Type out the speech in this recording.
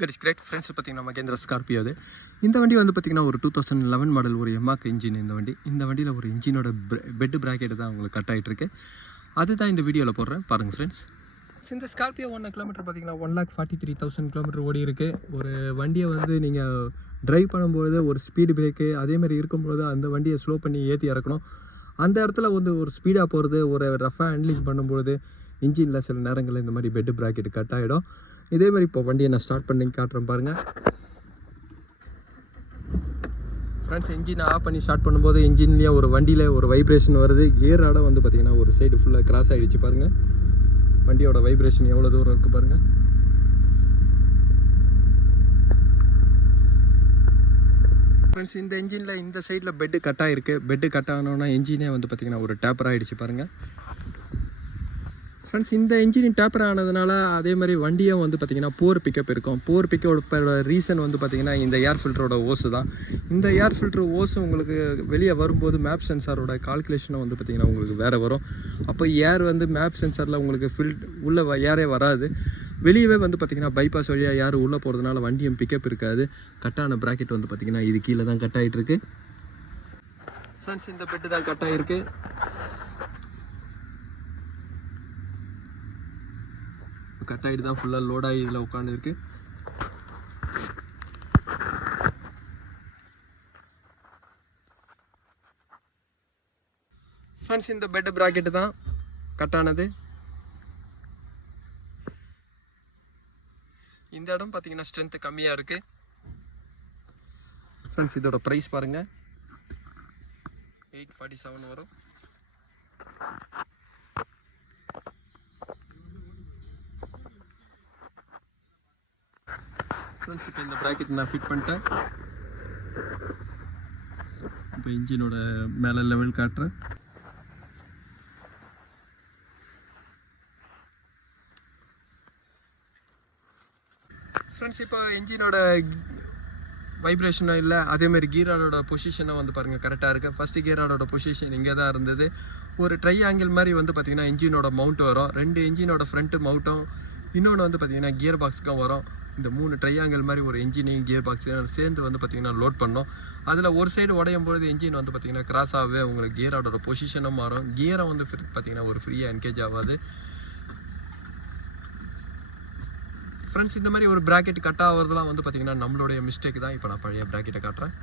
That is great friends. பார்த்தீங்கன்னா Mahindra Scorpio அது. இந்த வண்டி வந்து பார்த்திங்கன்னா ஒரு 2011 மாடல், ஒரு எம்மாக் இன்ஜின். இந்த வண்டியில் ஒரு இன்ஜினோட பெட்டு ப்ராக்கெட் தான் உங்களுக்கு கட் ஆகிட்டுருக்கு. அதுதான் இந்த வீடியோவில் போடுறேன் பாருங்கள் ஃப்ரெண்ட்ஸ். இந்த ஸ்கார்பியோ 1 கிலோமீட்டர் பார்த்தீங்கன்னா 1,43,000 கிலோமீட்டர் ஓடி இருக்குது. ஒரு வண்டியை வந்து நீங்கள் ட்ரைவ் பண்ணும்போது ஒரு ஸ்பீடு பிரேக்கு அதேமாதிரி இருக்கும்போது அந்த வண்டியை ஸ்லோ பண்ணி ஏற்றி இறக்கணும். அந்த இடத்துல வந்து ஒரு ஸ்பீடாக போகிறது, ஒரு ரஃபாக ஹேண்ட்லிங் பண்ணும்போது இன்ஜினில் சில நேரங்களில் இந்த மாதிரி பெட்டு ப்ராக்கெட் கட் ஆகிடும். இதே மாதிரி இப்போ வண்டியை நான் ஸ்டார்ட் பண்ணி காட்டுறேன் பாருங்கள் ஃப்ரெண்ட்ஸ். இன்ஜினை ஆஃப் பண்ணி ஸ்டார்ட் பண்ணும்போது இன்ஜின்லேயும் ஒரு வண்டியில் ஒரு வைப்ரேஷன் வருது. கியர் ஆட வந்து பார்த்திங்கன்னா ஒரு சைடு ஃபுல்லாக கிராஸ் ஆகிடுச்சு பாருங்கள். வண்டியோட வைப்ரேஷன் எவ்வளோ தூரம் இருக்குது பாருங்கள். ஃப்ரெண்ட்ஸ், இந்த இன்ஜினில் இந்த சைடில் பெட்டு கட் ஆகிருக்கு. பெட்டு கட் ஆகணுன்னா இன்ஜினே வந்து பார்த்திங்கன்னா ஒரு டேப்பர் ஆகிடுச்சு பாருங்கள் ஃப்ரெண்ட்ஸ். இந்த இன்ஜின் டேப்பர் ஆனதுனால அதே மாதிரி வண்டியும் வந்து பார்த்திங்கன்னா போர் பிக்கப் இருக்கும். போர் பிக்கப்போட ரீசன் வந்து பார்த்திங்கன்னா இந்த ஏர் ஃபில்டரோட ஓஸு தான். இந்த ஏர் ஃபில்டர் ஓஸு உங்களுக்கு வெளியே வரும்போது மேப் சென்சாரோட கால்குலேஷனை வந்து பார்த்திங்கன்னா உங்களுக்கு வேறு வரும். அப்போ ஏர் வந்து மேப் சென்சாரில் உங்களுக்கு உள்ளே ஏரே வராது. வெளியவே வந்து பார்த்திங்கன்னா பைபாஸ் வழியாக ஏர் உள்ளே போகிறதுனால வண்டியும் பிக்கப் இருக்காது. கட்டான ப்ராக்கெட் வந்து பார்த்திங்கன்னா இது கீழே தான் கட் ஆகிட்டுருக்கு ஃப்ரெண்ட்ஸ். இந்த பெட்டு தான் கட் ஆகிருக்கு. கட் ஆகிட்டு தான் ஃபுல்லாக லோடாகி இதில் உட்காந்துருக்கு. ஃப்ரெண்ட்ஸ், இந்த பெட் ப்ராக்கெட்டு தான் கட் ஆனது. இந்த இடம் பார்த்தீங்கன்னா ஸ்ட்ரென்த்து கம்மியாக இருக்குது ஃப்ரெண்ட்ஸ். இதோட ப்ரைஸ் பாருங்கள், 847 வரும். ஃப்ரெண்ட்ஸ், இப்போ இந்த ப்ராக்கெட் நான் ஃபிட் பண்ணிட்டேன். இப்போ இன்ஜினோட மேலே லெவல் காட்டுறேன். ஃப்ரெண்ட்ஸ், இப்போ இன்ஜினோட வைப்ரேஷனும் இல்லை, அதேமாதிரி கியர் ராடோட பொசிஷனும் வந்து பாருங்கள் கரெக்டாக இருக்குது. ஃபஸ்ட்டு கியர் ராடோட பொசிஷன் இங்கே தான் இருந்தது. ஒரு ட்ரையாங்கிள் மாதிரி வந்து பார்த்திங்கன்னா இன்ஜினோட மவுண்ட் வரும். 2 இன்ஜினோட ஃப்ரண்ட்டு மவுண்ட்டும் இன்னொன்று வந்து பார்த்திங்கன்னா கியர் பாக்ஸுக்கும் வரும். இந்த 3 ட்ரையாங்கிள் மாதிரி ஒரு இன்ஜினையும் கியர் பாக்ஸையும் சேர்ந்து வந்து பார்த்திங்கன்னா லோட் பண்ணோம். அதில் ஒரு சைடு உடையும் பொழுது இன்ஜின் வந்து பார்த்திங்கன்னா கிராஸ் ஆகவே உங்களுக்கு கியர் ராடோட பொசிஷனும் மாறும். கியரை வந்து பார்த்திங்கன்னா ஒரு ஃப்ரீயாக என்கேஜ் ஆகாது ஃப்ரெண்ட்ஸ். இந்த மாதிரி ஒரு ப்ராக்கெட் கட் ஆகிறதுலாம் வந்து பார்த்திங்கன்னா நம்மளுடைய மிஸ்டேக் தான். இப்போ நான் பழைய ப்ராக்கெட்டை காட்டுறேன்.